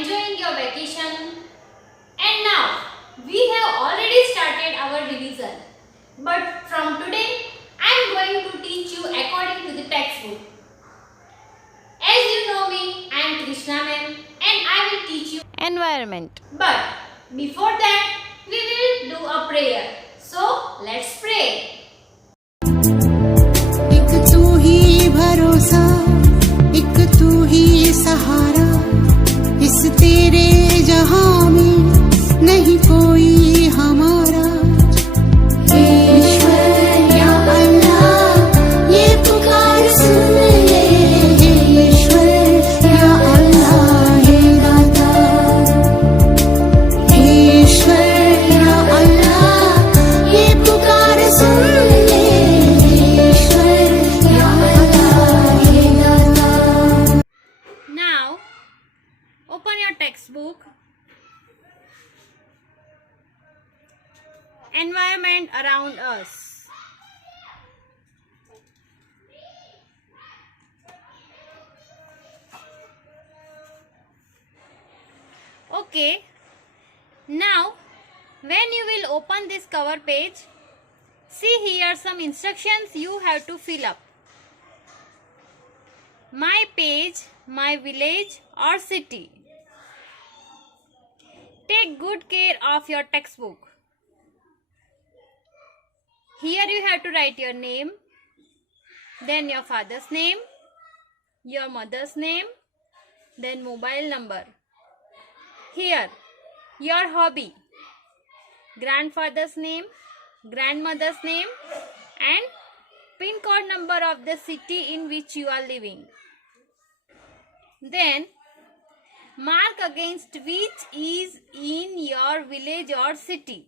enjoying your vacation? And now, we have already started our revision. But from today, I am going to teach you according to the textbook. As you know me, I am Krishna ma'am and I will teach you environment. But before that, we will do a prayer. So, let's pray. एक तू ही भरोसा, एक तू ही सहारा, इस तेरे जहां में नहीं कोई हमारा। ईश्वर या अल्लाह ये पुकार सुन ले, ईश्वर या अल्लाह हे दाता, ईश्वर या अल्लाह ये पुकार सुन ले, ईश्वर या अल्लाह हे दाता। Now, open your textbook. Environment around us. Okay. Now, when you will open this cover page, see here some instructions you have to fill up. My page, my village or city. Take good care of your textbook. Here you have to write your name, then your father's name, your mother's name, then mobile number. Here, your hobby, grandfather's name, grandmother's name, and pin code number of the city in which you are living. Then, mark against which is in your village or city.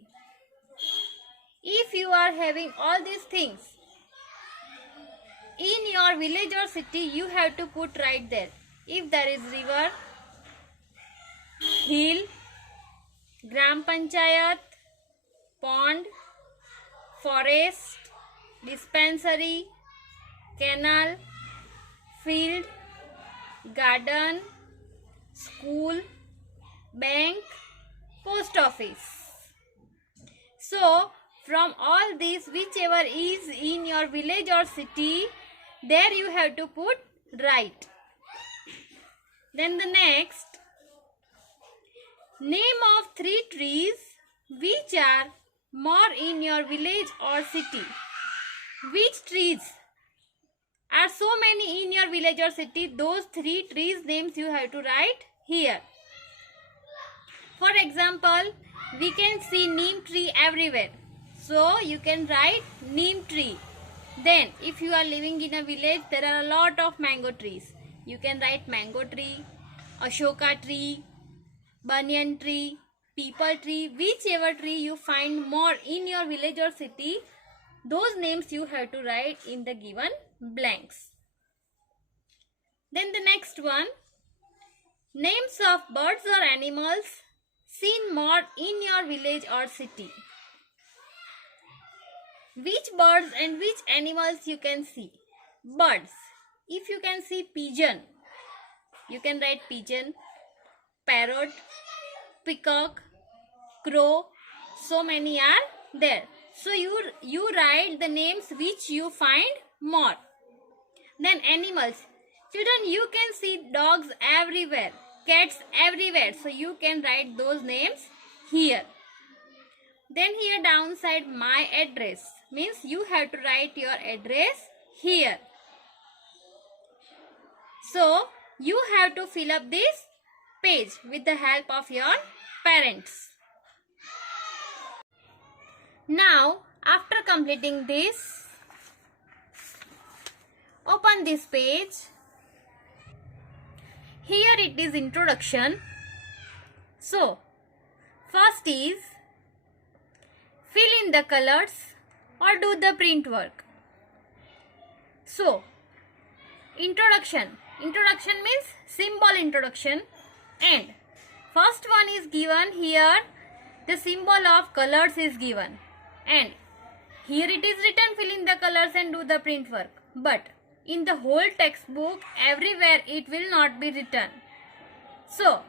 If you are having all these things in your village or city, you have to put right there. If there is river, hill, gram panchayat, pond, forest, dispensary, canal, field, garden, school, bank, post office. So, from all these, whichever is in your village or city, there you have to put right. Then the next, name of 3 trees which are more in your village or city. Which trees are so many in your village or city? Those 3 trees names you have to write here. For example, we can see neem tree everywhere. So, you can write neem tree. Then, if you are living in a village, there are a lot of mango trees. You can write mango tree, ashoka tree, banyan tree, peepal tree. Whichever tree you find more in your village or city, those names you have to write in the given blanks. Then the next one, names of birds or animals seen more in your village or city. Which birds and which animals you can see? Birds. If you can see pigeon, you can write pigeon, parrot, peacock, crow. So many are there. So you write the names which you find more. Then animals. Children, you can see dogs everywhere, cats everywhere. So you can write those names here. Then here downside, my address means you have to write your address here. So you have to fill up this page with the help of your parents. Now, after completing this, open this page. Here it is introduction. So, first is fill in the colors or do the print work. So, introduction. Introduction means symbol introduction, and first one is given here. The symbol of colors is given, and here it is written fill in the colors and do the print work. But in the whole textbook, everywhere it will not be written. So,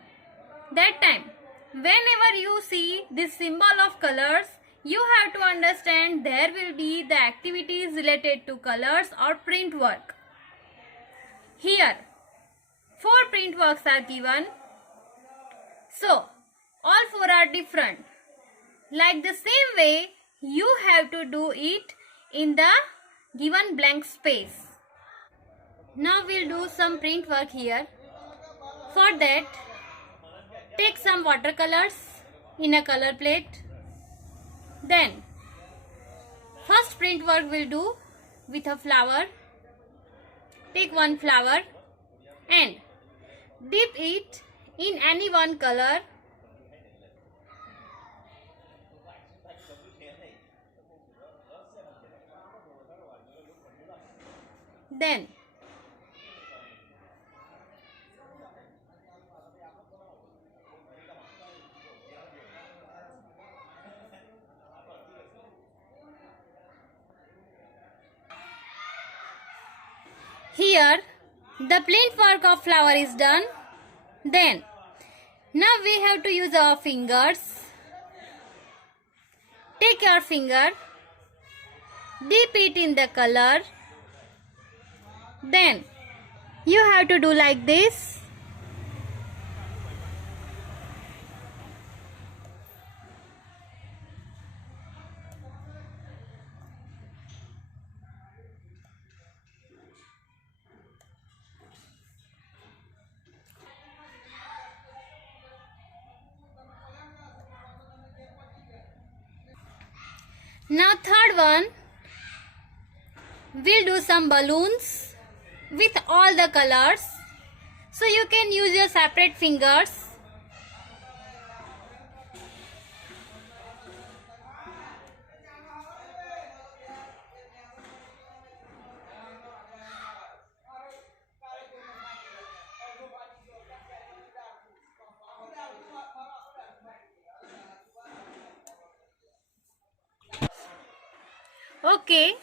That time, whenever you see this symbol of colors, you have to understand there will be the activities related to colors or print work. Here, 4 print works are given. So, all 4 are different. Like the same way, you have to do it in the given blank space. Now we'll do some print work here. For that, take some watercolors in a color plate. Then, first print work we'll do with a flower. Take one flower and dip it in any one color. Then, here the print work of flower is done. Then, now we have to use our fingers. Take your finger, dip it in the color. Then, you have to do like this. Now third one, we'll do some balloons with all the colors. So you can use your separate fingers. Okay,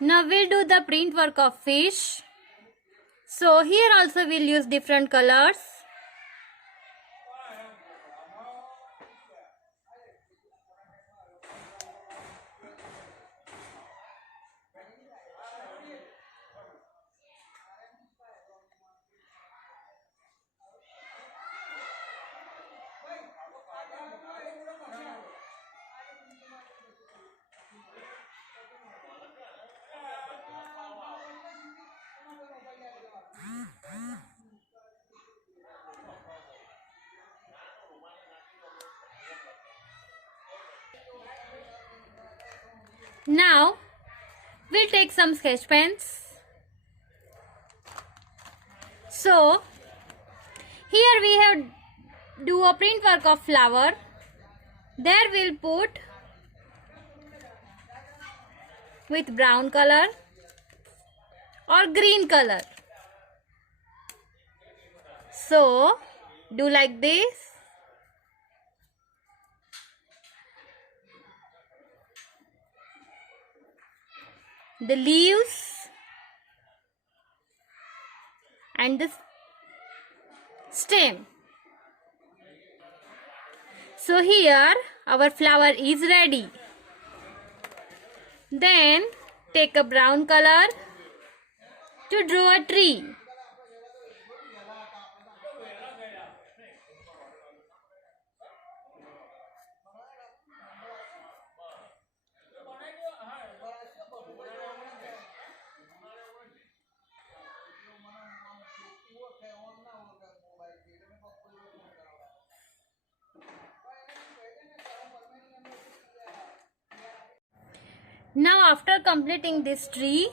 now we'll do the print work of fish. So here also we'll use different colors. Now we'll take some sketch pens. So here we have do a print work of flower. There we'll put with brown color or green color. So do like this. The leaves and the stem. So here our flower is ready. Then take a brown color to draw a tree. Now after completing this tree,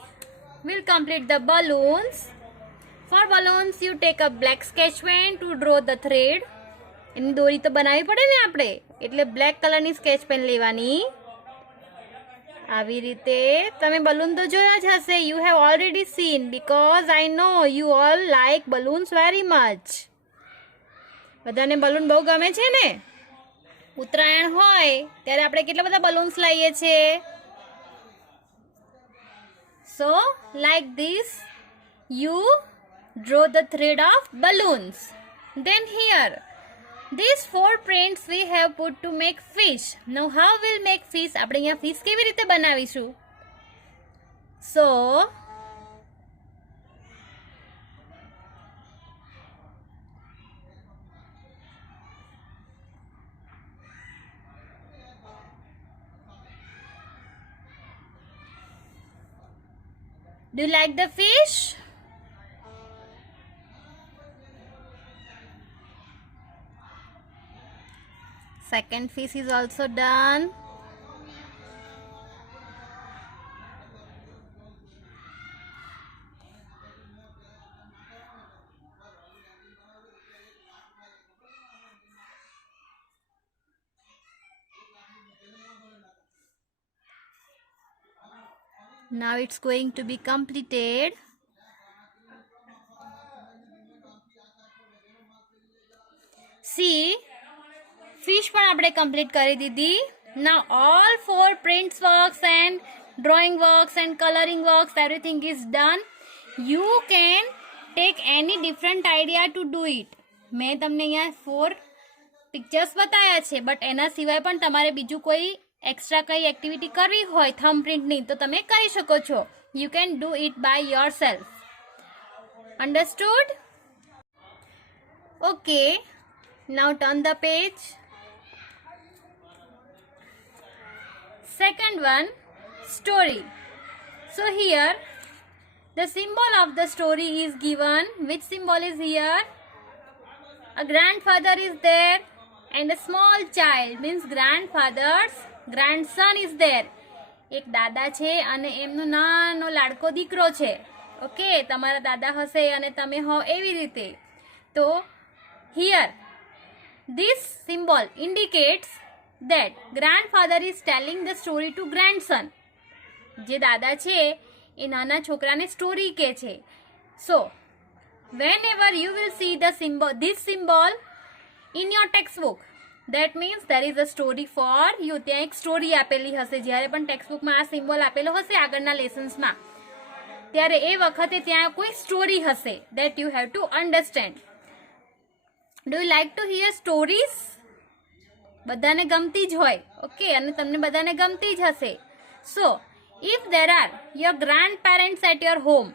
we'll complete the balloons. For balloons, you take a black sketch pen to draw the thread. એની દોરી તો બનાવવી પડે ને આપણે, એટલે black કલરની sketch pen લેવાની. આવી રીતે તમે બલૂન તો જોયા જ હશે. You have already seen because I know you all like balloons very much. બધાને બલૂન બહુ ગમે છે ને. ઉત્તરાયણ હોય ત્યારે આપણે કેટલા બધા બલૂન્સ લાવીએ છીએ. So like this you draw the thread of balloons. Then here These 4 prints we have put to make fish. Now how we'll make fish? આપણે અહીંયા fish કેવી રીતે બનાવીશું? So do you like the fish? Second fish is also done. Now it's going to be completed. See, fish પણ આપણે complete કરી દીધી. Now all 4 prints works and drawing works and coloring works, everything is done. You can take any different idea to do it. મેં તમને અહીંયા 4 pictures બતાવ્યા છે, but એના સિવાય પણ તમારે બીજું કોઈ એક્સ્ટ્રા કઈ એક્ટિવિટી કરવી હોય થમ પ્રિન્ટની તો તમે કરી શકો છો. You can do it by yourself. Understood? Okay. Now turn the page. Second one, story. So here the symbol of the story is given. Which symbol is here? A grandfather is there and a small child, means grandfather's grandson is there. એક દાદા છે અને એમનો નાનો લાડકો દીકરો છે. Okay, તમારા દાદા હશે અને તમે હો એવી રીતે. તો here this symbol indicates that grandfather is telling the story to grandson. જે દાદા છે એ નાના છોકરાને સ્ટોરી કહે છે. So whenever you will see the symbol, this symbol in your textbook, that means there is a story for you. ત્યાં એક story આપેલી હશે. જ્યારે પણ ટેક્સ્ટબુકમાં આ સિમ્બોલ આપેલો હશે આગળના લેસન્સમાં, ત્યારે એ વખતે ત્યાં કોઈ સ્ટોરી હશે that you have to understand. Do you like to hear stories? બધાને ગમતી જ હોય. ઓકે, અને તમને બધાને ગમતી જ હશે. So if there are your grandparents at your home,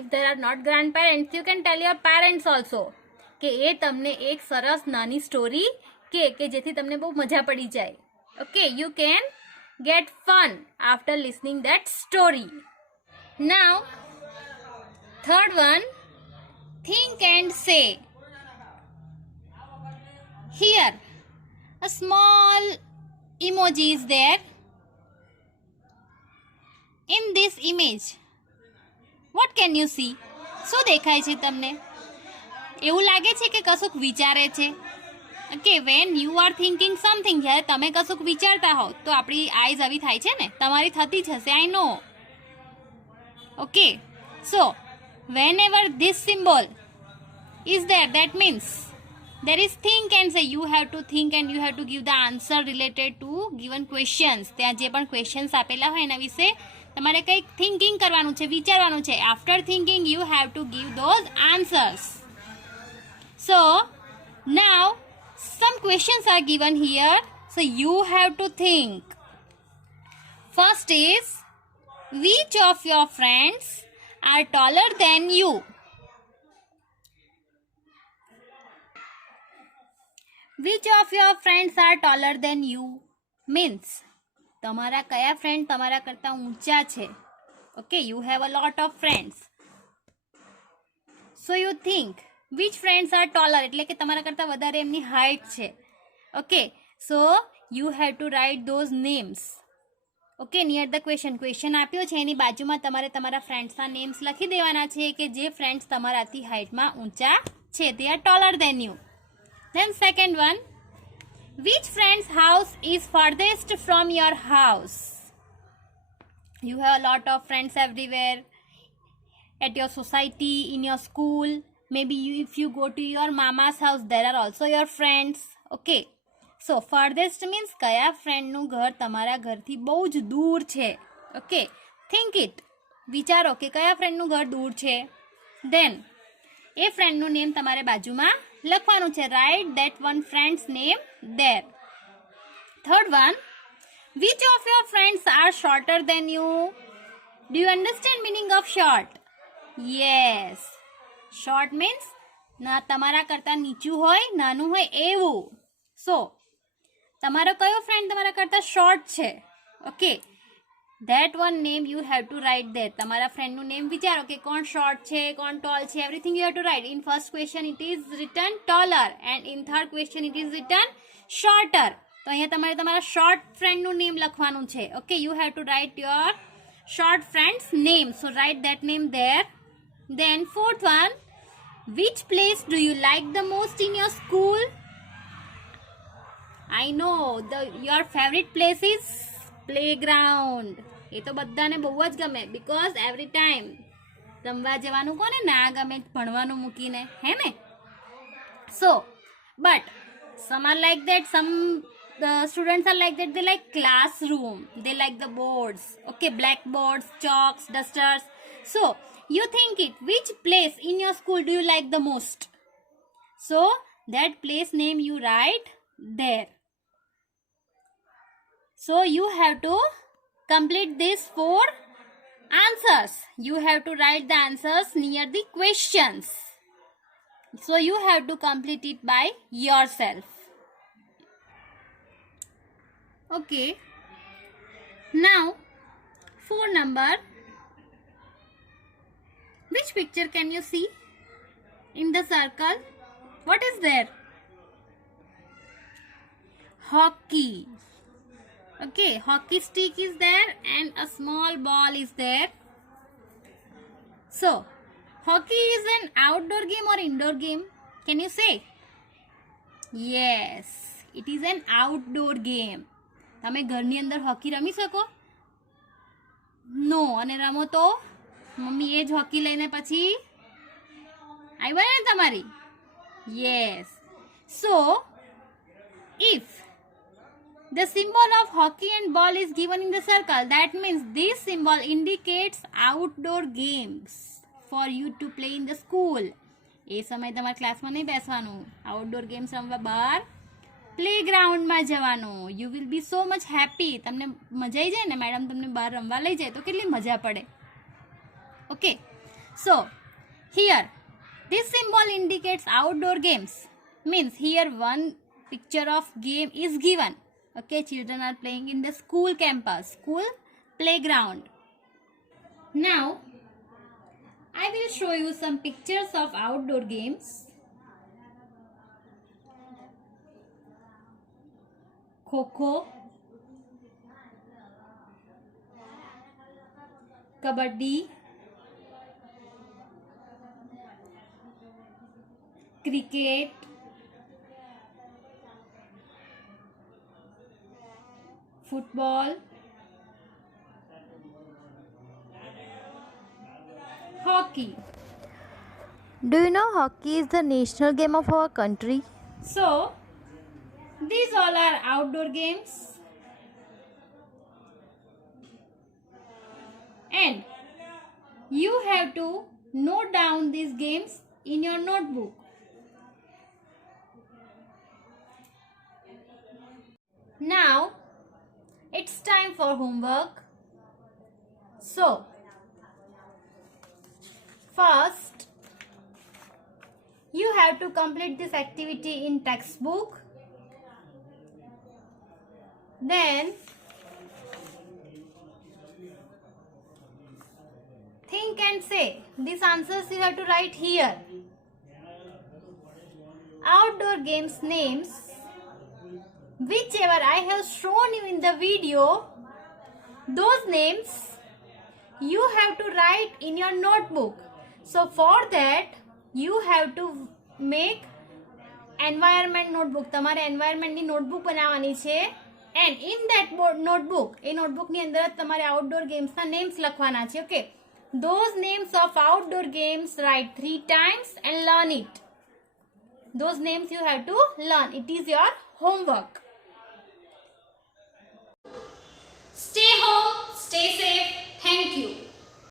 if there are not grandparents, you can tell your parents also કે એ તમને એક સરસ નાની સ્ટોરી કે જેથી તમને બહુ મજા પડી જાય. Okay, you can get fun after listening that story. Now third one, think and say. Here a small emoji is there. In this image what can you see? શું દેખાય છે તમને? એવું લાગે છે કે કશુંક વિચારે છે. Okay, when you are thinking something, જ્યારે તમે કશુંક વિચારતા હો તો આપણી આઈઝ આવી થાય છે ને, તમારી થતી જ હશે, I know. Okay, so whenever this symbol is there, that means there is think and say. You have to think and you have to give the answer related to given questions. ત્યાં જે પણ questions આપેલા હોય એના વિશે તમારે કંઈક thinking કરવાનું છે, વિચારવાનું છે. After thinking you have to give those answers. So now some questions are given here, so you have to think. First is, which of your friends are taller than you? Which of your friends are taller than you means તમારા કયા friend તમારા કરતા ઊંચા છે. Okay, you have a lot of friends, so you think which friends are taller, એટલે કે તમારા કરતા વધારે એમની હાઈટ છે. Okay, so you have to write those names. Okay, near the question આપ્યો છે એની બાજુમાં તમારે તમારા ફ્રેન્ડ્સના નેમ્સ લખી દેવાના છે કે જે ફ્રેન્ડ્સ તમારાથી હાઈટમાં ઊંચા છે, they are taller than you. Then second one, which friend's house is farthest from your house? You have a lot of friends everywhere, at your society, in your school. Maybe if you go to your mama's house, there are also your friends. Okay, so farthest means કયા ફ્રેન્ડનું ઘર તમારા ઘરથી બહુ જ દૂર છે. Okay, think it. વિચારો કે કયા ફ્રેન્ડનું ઘર દૂર છે. Then એ ફ્રેન્ડનું નેમ તમારે બાજુમાં લખવાનું છે. Write that one friends name there. Third one, which of your friends are shorter than you? Do you understand meaning of short? Yes, short means તમારા કરતા નીચું હોય, નાનું હોય એવું. સો તમારો કયો ફ્રેન્ડ તમારા કરતા શોર્ટ છે? Okay, that one name you have to write there. તમારા ફ્રેન્ડનું નેમ વિચારો કે કોણ શોર્ટ છે, કોણ ટોલ છે. Everything you have to write. In first question it is written taller and in third question it is written shorter. તો અહીંયા તમારે તમારા શોર્ટ ફ્રેન્ડનું નેમ લખવાનું છે. Okay, you have to write your short friend's name. So write that name there. Then fourth one, which place do you like the most in your school? I know your favorite place is playground. એ તો બધાને બહુ જ ગમે, because every time રમવા જવાનું કોને ના ગમે ભણવાનું મૂકીને, હે ને? So but some are like that, some the students are like that, they like classroom, they like the boards, okay, blackboards, chalks, dusters. So you think it, which place in your school do you like the most? So that place name you write there. So you have to complete these 4 answers. You have to write the answers near the questions. So you have to complete it by yourself. Okay. Now, 4 number. Which picture can you see in the circle? What is there? Hockey. Okay, hockey stick is there and a small ball is there. So, hockey is an outdoor game or indoor game? Can you say? Yes, it is an outdoor game. તમે ઘરની અંદર hockey રમી શકો? નો. અને રમો તો mummy એ જ hockey લઈને પછી આવ્યા ને તમારી? Yes. So if the symbol of hockey and ball is given in the circle, that means this symbol indicates outdoor games for you to play in the school. એ સમય તમારા ક્લાસમાં નહીં બેસવાનું, આઉટડોર ગેમ્સ રમવા બહાર પ્લેગ્રાઉન્ડમાં જવાનું. You will be so much happy. તમને મજા આવી જાય ને, મેડમ તમને બહાર રમવા લઈ જાય તો કેટલી મજા પડે. Okay, so here this symbol indicates outdoor games, means here one picture of game is given. Okay, children are playing in the school campus, school playground. Now, I will show you some pictures of outdoor games. Kho-kho, Kabaddi, cricket, football, hockey. Do you know hockey is the national game of our country? So, these all are outdoor games. And you have to note down these games in your notebook. Now, it's time for homework. So, first, you have to complete this activity in textbook. Then, think and say. These answers you have to write here. Outdoor games names, whichever I have shown you in the video, those names you have to write in your notebook. So for that you have to make environment notebook. તમારે environment ની notebook બનાવવાની છે. And in that notebook, A notebook ની અંદર તમારે outdoor games ના names લખવાના છે. Okay, those names of outdoor games write 3 times and learn it. Those names you have to learn. It is your homework.